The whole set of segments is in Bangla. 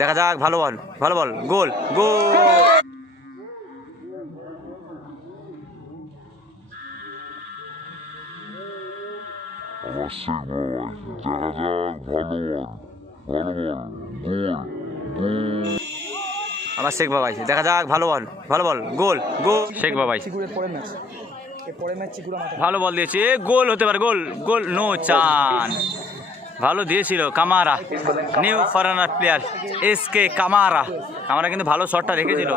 দেখা যাক, ভালো বল, ভালো বল, গোল গোল। আমার শেখ বাবাই, দেখা যাক, ভালো বল, ভালো বল, গোল গোল। শেখ বাবাই ভালো বল দিয়েছে, গোল হতে পারে, গোল গোল। নো চান, ভালো দিয়েছিল Camara, new foreigner player SK Camara. Camara কিন্তু ভালো শটটা রেখেছিল।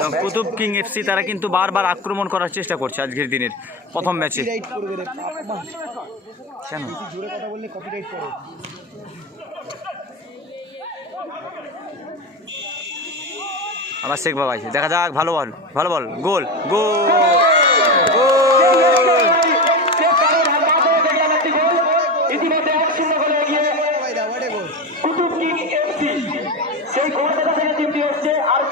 এবং কুতুব কিং এফসি তারা কিন্তু বারবার আক্রমণ করার চেষ্টা করছে আজকের দিনের প্রথম ম্যাচে। কেন আবার শেখ বাবাই, দেখা যাক, ভালো বল, ভালো বল, গোল গোল। সেই কলকাতা থেকে টিমটি এসছে আর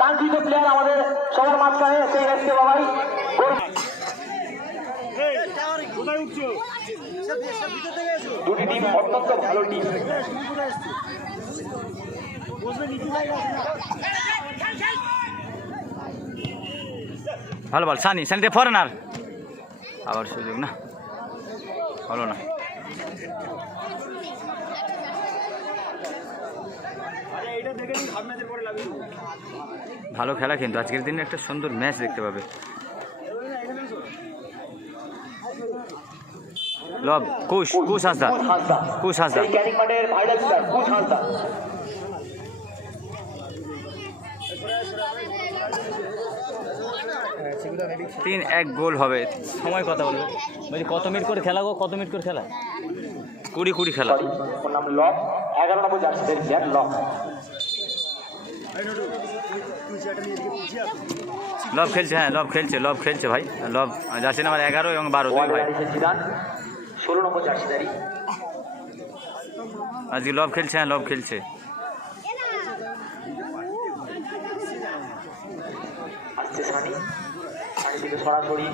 কাঙ্ক্ষিত প্লেয়ার আমাদের সবার মাঝখানে সেই এসকে বাবাই। দুটি টিম অত্যন্ত ভালো টিম। ভালো বল, সানি, সানিতে ফরেনার, আবার সুযোগ না, হলো না। ভালো খেলা কিন্তু আজকের দিনে একটা সুন্দর ম্যাচ দেখতে পাবে। লব কুশ, কুশ হাসদা, কুশ হাসদা। 3-1 গোল হবে। সময় কথা বলবো, বলছি কত মিনিট করে খেলা গো, কত মিনিট করে খেলা? 20 খেলা। লব খেলছে, হ্যাঁ লব খেলছে, লব খেলছে ভাই। লব জার্সি নাম্বার 11 এবং 12 দুই ভাই। 16 নম্বর জার্সিধারী আজকে লব খেলছে, হ্যাঁ লব খেলছে। আসছে সানি, সানি থেকে সরাসরি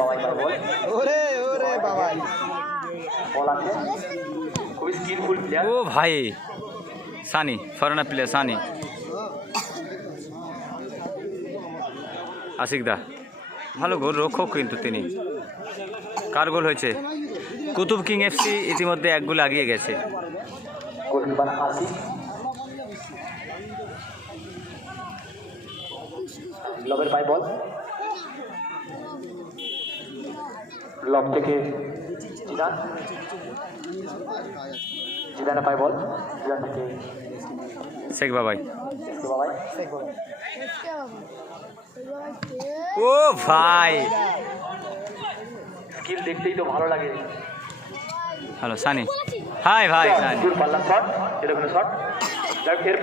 বাবাই পার বল। ওরে ওরে বাবাই, বল আছে, খুবই স্কিলফুল প্লেয়ার। ও ভাই, Sunny foreigner player, Sunny. Ashiq দা ভালো গোল রক্ষক কিন্তু তিনি। কার গোল হয়েছে? কুতুব কিং এফসি ইতিমধ্যে 1 গোল এগিয়ে গেছে। গোলকিপার আশিক, লবের পায় বল, লব থেকে জিদান, জিদানে পায় বল, জিদান থেকে শেখ বাবাই। ও ভাই, স্কিল দেখতেই তো ভালো লাগে। হ্যালো সানি, হাই ভাই সানি। পাল্লা শট, এটা কোনো শট। এর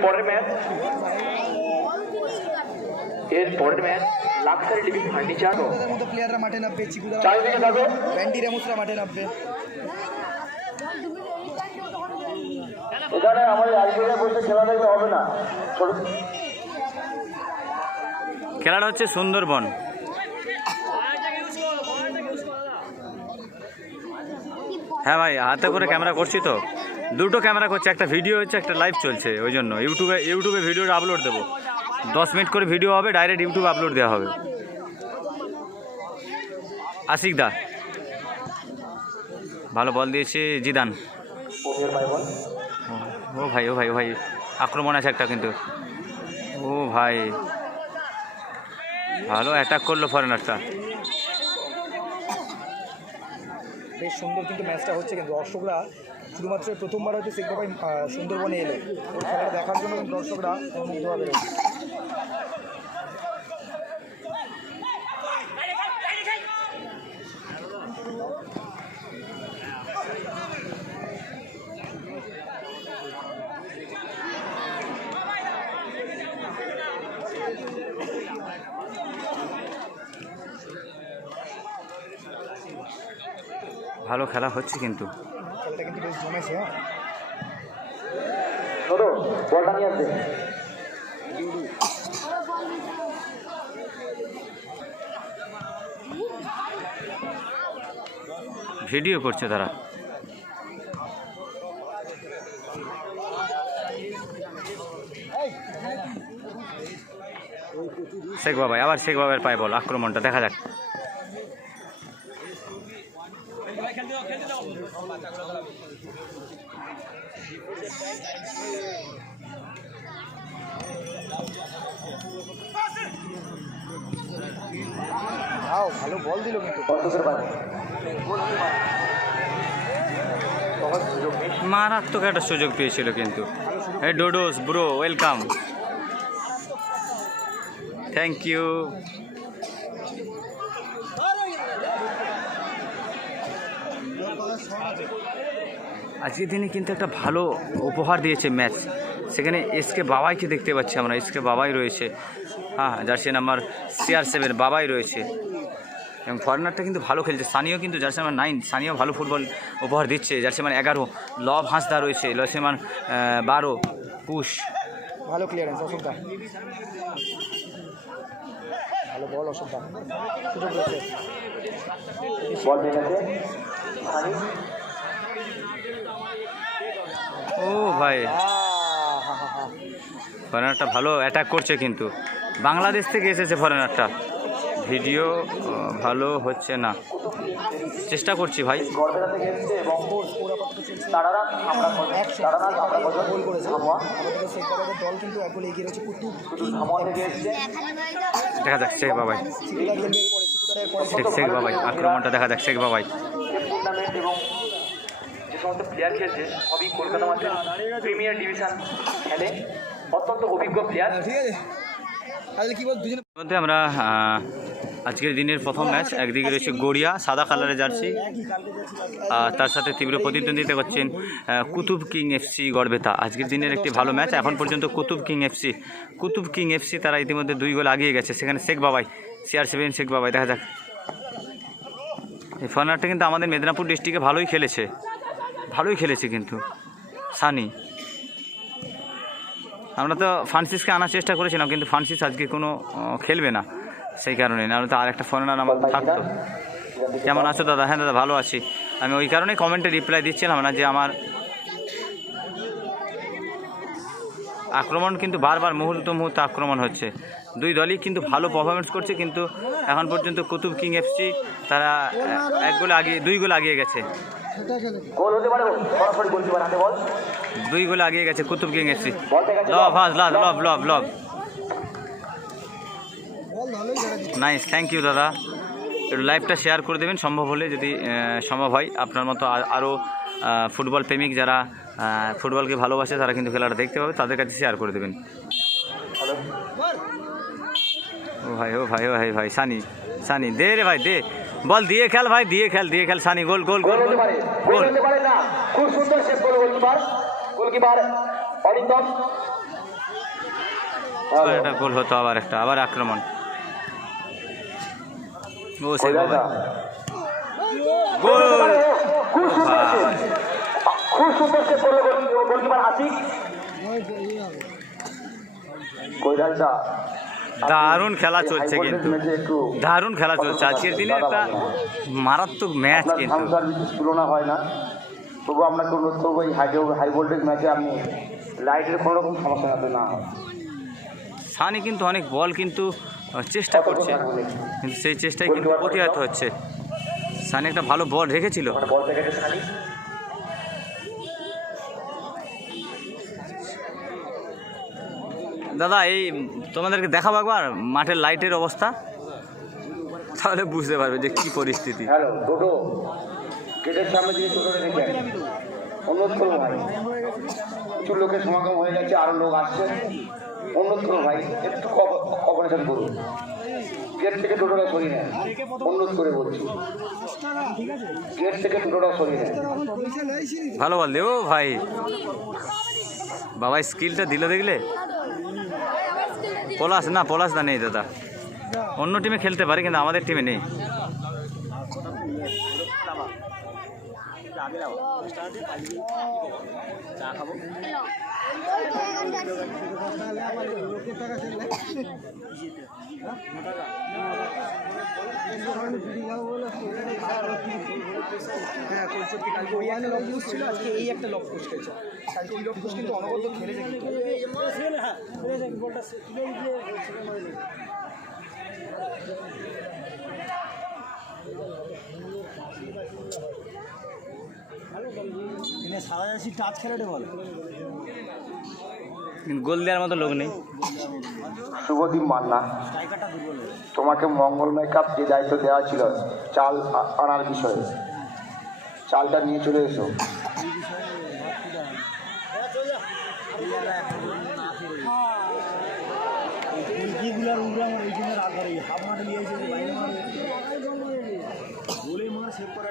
পরের ম্যাচ লাক্সারি লিভিং ফার্নিচার মতো প্লেয়াররা মাঠে নামবে, চিকুদা চারিদিকে থাকো, ব্যান্ডি রেমুসরা মাঠে নামবে। এখানে আমাদের আইপিএলে বসে খেলা দেখলে হবে না। খেলাটা হচ্ছে সুন্দরবন। হ্যাঁ ভাই, হাতে করে ক্যামেরা করছি তো, দুটো ক্যামেরা করছে, একটা ভিডিও হচ্ছে, একটা লাইভ চলছে। ওই জন্য ইউটিউবে ভিডিওটা আপলোড দেবো। 10 মিনিট করে ভিডিও হবে, ডাইরেক্ট ইউটিউবে আপলোড দেওয়া হবে। আশিক দা ভালো বল দিয়েছে, জিদান। ও ভাই, ও ভাই, ও ভাই, আক্রমণ আছে একটা কিন্তু। ও ভাই, ভালো অ্যাটাক করলো ফরেনারটা। বেশ সুন্দর কিন্তু ম্যাচটা হচ্ছে, কিন্তু দর্শকরা শুধুমাত্র প্রথমবার হয়তো শেখ বাবাই সুন্দরবনে এলো, ওই খেলাটা দেখার জন্য দর্শকরা মুগ্ধভাবে রয়েছে। ভালো খেলা হচ্ছে কিন্তু, খেলাটা কিন্তু বেশ জমেছে। হ্যাঁ, বলটা নিয়ে আসবে। ভিডিও করছে তারা। শেখ বাবাই, আবার শেখ বাবার পায়ে বল, আক্রমণটা দেখা যাক। ভালো বল দিল কিন্তু মারাত্মক একটা সুযোগ পেয়েছিল কিন্তু। এই ডোডোস ব্রো, ওয়েলকাম, থ্যাংক ইউ। আজকের দিনে কিন্তু একটা ভালো উপহার দিয়েছে ম্যাচ। সেখানে এসকে বাবাইকে দেখতে পাচ্ছি আমরা, এসকে বাবাই রয়েছে, হ্যাঁ জার্সি নাম্বার CR7 বাবাই রয়েছে। এবং ফরেনারটা কিন্তু ভালো খেলছে। সানিও কিন্তু জার্সি নাম্বার 9, সানিও ভালো ফুটবল উপহার দিচ্ছে। জার্সি নাম্বার 11 লব হাঁসদা রয়েছে, জার্সি নাম্বার 12 পুশ। ভালো ক্লিয়ারেন্স অসুবিধা, ভালো বল অসুবিধা, সুযোগ রয়েছে। বল পেয়ে গেছে সানি। ও ভাই, ফরেনারটা ভালো অ্যাটাক করছে কিন্তু। বাংলাদেশ থেকে এসেছে ফরেনারটা। ভিডিও ভালো হচ্ছে না, চেষ্টা করছি ভাই। গড়বেতা থেকে এসেছে এবং তারারা আমরা গোল করেছে আমাদের শেখ বাবাইয়ের দল কিন্তু এক গোলে এগিয়ে রয়েছে। কুতুব ধামা থেকে এসেছে, দেখা যাক শেখ বাবাই, শেখ বাবাই আক্রমণটা দেখা যাক। শেখ বাবাই টুর্নামেন্ট এবং যে সমস্ত প্লেয়ার খেলছে সবই কলকাতা মাঠে প্রিমিয়ার ডিভিশন খেলে, অত্যন্ত অভিজ্ঞ প্লেয়ার। ঠিক আছে, তাহলে কি বল দুজনে মধ্যে আমরা আজকের দিনের প্রথম ম্যাচ। একদিকে রয়েছে গড়িয়া সাদা কালারের জার্সি, আর তার সাথে তীব্র প্রতিদ্বন্দ্বিতা করছেন কুতুব কিং FC গড়বেতা। আজকের দিনের একটি ভালো ম্যাচ। এখন পর্যন্ত কুতুব কিং FC তারা ইতিমধ্যে 2 গোল আগিয়ে গেছে। সেখানে শেখ বাবাই CR7 শেখ বাবাই, দেখা যাক। এই ফরেনারটা কিন্তু আমাদের মেদিনীপুর ডিস্ট্রিক্টে ভালোই খেলেছে কিন্তু সানি। আমরা তো ফ্রান্সিসকে আনার চেষ্টা করেছিলাম, কিন্তু ফ্রান্সিস আজকে কোনো খেলবে না, সেই কারণে। নাহলে তো আর একটা ফরেনার আমার থাকতো। কেমন আছো দাদা? হ্যাঁ দাদা ভালো আছি। আমি ওই কারণেই কমেন্টে রিপ্লাই দিচ্ছিলাম না যে আমার আক্রমণ কিন্তু বারবার মুহূর্ত আক্রমণ হচ্ছে। 2 দলই কিন্তু ভালো পারফরমেন্স করছে, কিন্তু এখন পর্যন্ত কুতুব কিং FC তারা 2 গোল আগিয়ে গেছে। গোল হতে পারে, সরাসরি গোলকিপার হাতে বল। 2 গোল আগিয়ে গেছে কুতুব কিং FC। বল পেয়ে গেছে লব হাস লব নাইস, থ্যাংক ইউ দাদা। একটু লাইভটা শেয়ার করে দেবেন সম্ভব হলে, যদি সম্ভব হয়। আপনার মতো আরও ফুটবল প্রেমিক যারা ফুটবলকে ভালোবাসে তারা কিন্তু খেলাটা দেখতে পাবে, তাদের কাছে শেয়ার করে দেবেন। ও ভাই সানি দে রে ভাই, দে বল, দিয়ে খেল ভাই, দিয়ে খেল সানি। গোল গোল হতে পারে, গোল হতে পারে না। খুব সুন্দর শেষ করলো গোলকিপার অরিন্দম। একটা গোল হতো, আবার আক্রমণ। ও সে বাবা, গোল। খুব সুন্দর শেষ করলো গোলকিপার আশিক। কৈরালদা দারুণ খেলা চলছে কিন্তু, দারুণ খেলা চলছে আজকের দিনে। একটা মারাত্মক ম্যাচ কিন্তু, তুলনা হয় না। তবু আপনাকে অনুরোধ করবো এই হাই ভোল্টেজ ম্যাচে আপনি লাইটের কোনো রকম সমস্যা যাতে না হয়। সানি কিন্তু অনেক বল কিন্তু চেষ্টা করছে, কিন্তু সেই চেষ্টায় কিন্তু প্রতিহত হচ্ছে। সানি একটা ভালো বল রেখেছিল। বল থেকে সানি দাদা এই তোমাদেরকে দেখাবো একবার মাঠের লাইটের অবস্থা, তাহলে বুঝতে পারবে যে কি পরিস্থিতি। হ্যালো টোটো, গেটের সামনে দিয়ে টোটোটা রেখে অনুরোধ করবো ভাই, প্রচুর লোকের সমাগম হয়ে গেছে, আরও লোক আসছে। অনুরোধ করবো ভাই, একটু কোঅপারেশন করুন। গেট থেকে টোটোটা সরিয়ে নেন, অনুরোধ করে বলছি। গেট থেকে টোটোটা সরিয়ে নেন। ভালো বল দে ও ভাই, বাবা স্কিলটা দিল দেখলে। পলাশ দা নেই দাদা, অন্য টিমে খেলতে পারে কিন্তু আমাদের টিমে নেই। হ্যাঁ কৈশোরী কালকে ওই একটা লক পুশ ছিল, আজকে এই একটা লক পুশ খেলছে। কালকে এই লক পুশ কিন্তু অনবদ্য খেলেছে কিন্তু। সারা যাচ্ছি টাচ খেলাটা বল, গোল দেওয়ার মতো লোক নেই। শুভদীপ মান্না, তোমাকে মঙ্গলময় কাপ যে দায়িত্ব দেওয়া ছিল চাল আনার বিষয়ে, চালটা নিয়ে চলে এসো। হাফ মাঠে নিয়ে এসে বাইরে মারে, গোলে মার সেভ করে